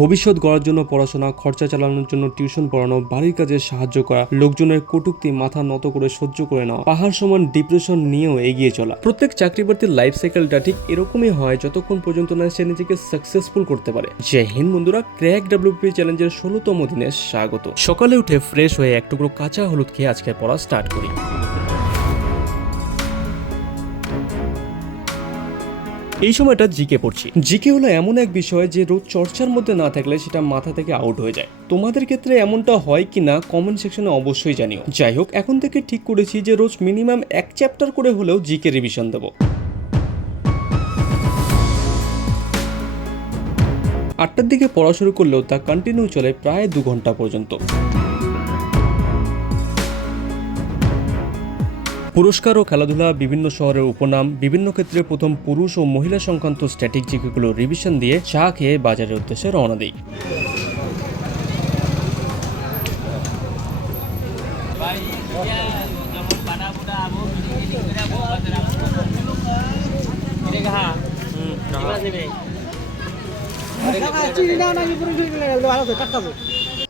ভবিষ্যৎ গড়ার জন্য পড়াশোনা, খরচা চালানোর জন্য টিউশন পড়ানো, বাড়ির কাজে সাহায্য করা, লোকজনের কটূক্তি মাথা নত করে সহ্য করে নেওয়া, পাহাড় সমান ডিপ্রেশন নিয়েও এগিয়ে চলা। প্রত্যেক চাকরি প্রার্থীর লাইফ সাইকেলটা ঠিক এরকমই হয় যতক্ষণ পর্যন্ত না সে নিজেকে সাকসেসফুল করতে পারে। জয় হিন্দ বন্ধুরা, ক্র্যাক ডাব্লিউপি চ্যালেঞ্জের 16তম দিনে স্বাগত। সকালে উঠে ফ্রেশ হয়ে এক টুকরো কাঁচা হলুদ খেয়ে আজকের পড়া স্টার্ট করি। এই সময়টা জিকে পড়ছি। জিকে হলো এমন এক বিষয় যে রোজ চর্চার মধ্যে না থাকলে সেটা মাথা থেকে আউট হয়ে যায়। তোমাদের ক্ষেত্রে এমনটা হয় কিনা কমেন্ট সেকশনে অবশ্যই জানিও। যাই হোক, এখন থেকে ঠিক করেছি যে রোজ মিনিমাম এক চ্যাপ্টার করে হলেও জিকে রিভিশন দেবো। 8টার দিকে পড়া শুরু করলেও তা কন্টিনিউ চলে প্রায় 2 ঘন্টা পর্যন্ত। পুরস্কার ও খেলাধুলা, বিভিন্ন শহরের উপনাম, বিভিন্ন ক্ষেত্রে প্রথম পুরুষ ও মহিলা সংক্রান্ত স্ট্যাটিক জিকেগুলো রিভিশন দিয়ে চা খেয়ে বাজারের উদ্দেশ্যে রওনা দিই।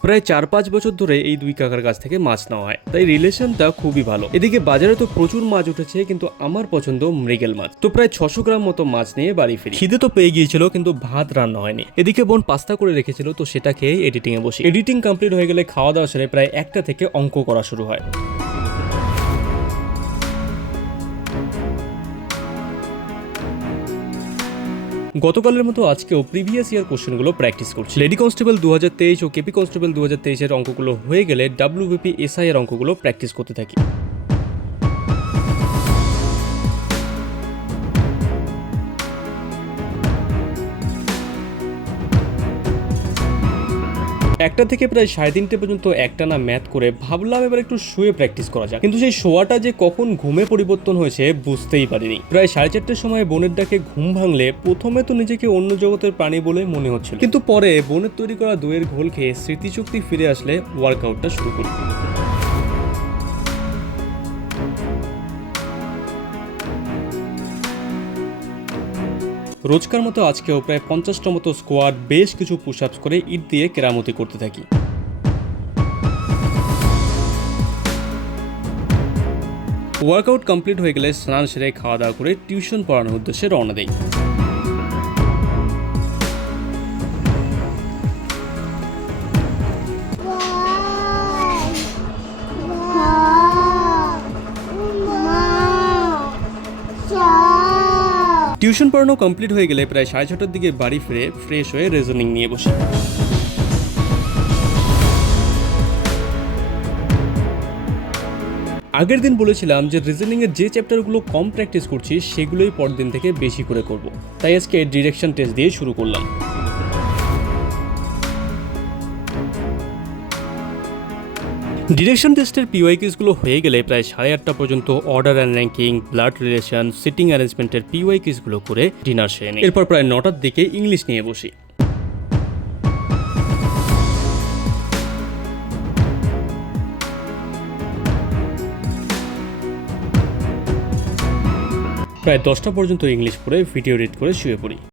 প্রায় 4-5 বছর ধরে এই দুই কাকার কাছ থেকে মাছ নেওয়া হয়, তাই রিলেশনটা খুবই ভালো। এদিকে বাজারে তো প্রচুর মাছ উঠেছে, কিন্তু আমার পছন্দ মৃগেল মাছ। তো প্রায় 600 গ্রাম মতো মাছ নিয়ে বাড়ি ফিরি। খিদে তো পেয়ে গিয়েছিল, কিন্তু ভাত রান্না হয়নি। এদিকে বোন পাস্তা করে রেখেছিল, তো সেটা খেয়ে এডিটিং এ বসি। এডিটিং কমপ্লিট হয়ে গেলে খাওয়া দাওয়া সেরে প্রায় 1টা থেকে অঙ্ক করা শুরু হয়। গতকালের মতো আজকেও প্রিভিয়াস ইয়ার কোশ্চেনগুলো প্র্যাকটিস করছি। লেডি কনস্টেবল 2023 ও কেপি কনস্টেবল 2023 এর অঙ্কগুলো হয়ে গেলে ডাব্লিউবিপি এসআই এর অঙ্কগুলো প্র্যাকটিস করতে থাকি। একটা থেকে প্রায় 3:30 পর্যন্ত একটানা ম্যাথ করে ভাবলাম এবার একটু শুয়ে প্র্যাকটিস করা যাক, কিন্তু সেই শোয়াটা যে কখন ঘুমে পরিবর্তন হয়েছে বুঝতেই পারিনি। প্রায় 4:30টার সময় বোনের ডাকে ঘুম ভাঙলে প্রথমে তো নিজেকে অন্য জগতের প্রাণী বলে মনে হচ্ছিল, কিন্তু পরে বোনের তৈরি করা দইয়ের ঘোল খেয়ে স্মৃতিশক্তি ফিরে আসলে ওয়ার্কআউটটা শুরু করি। রোজকার মতো আজকেও প্রায় 50টা মতো স্কোয়াড, বেশ কিছু পুশ আপস করে ইট দিয়ে কেরামতি করতে থাকি। ওয়ার্কআউট কমপ্লিট হয়ে গেলে স্নান সেরে খাওয়া দাওয়া করে টিউশন পড়ানোর উদ্দেশ্যে রওনা দেই। টিউশন পড়ানো কমপ্লিট হয়ে গেলে প্রায় 6:30টার দিকে বাড়ি ফিরে ফ্রেশ হয়ে রিজনিং নিয়ে বসি। আগের দিন বলেছিলাম যে রিজনিং এর যে চ্যাপ্টারগুলো কম প্র্যাকটিস করছি সেগুলোই পরের দিন থেকে বেশি করে করব, তাই আজকে ডিরেকশন টেস্ট দিয়ে শুরু করলাম। ডিরেকশন টেস্টের পিওয়াইকিউজগুলো হয়ে গেলে প্রায় 8:30টা পর্যন্ত order and ranking, blood relation, sitting অ্যারেঞ্জমেন্টের পিওয়াইকিউজগুলো করে ডিনার সেরে নিই। এরপর প্রায় 9টার দিকে ইংলিশ নিয়ে বসি। প্রায় 10টা পর্যন্ত ইংলিশ পড়ে ভিডিও এডিট করে শুয়ে পড়ি।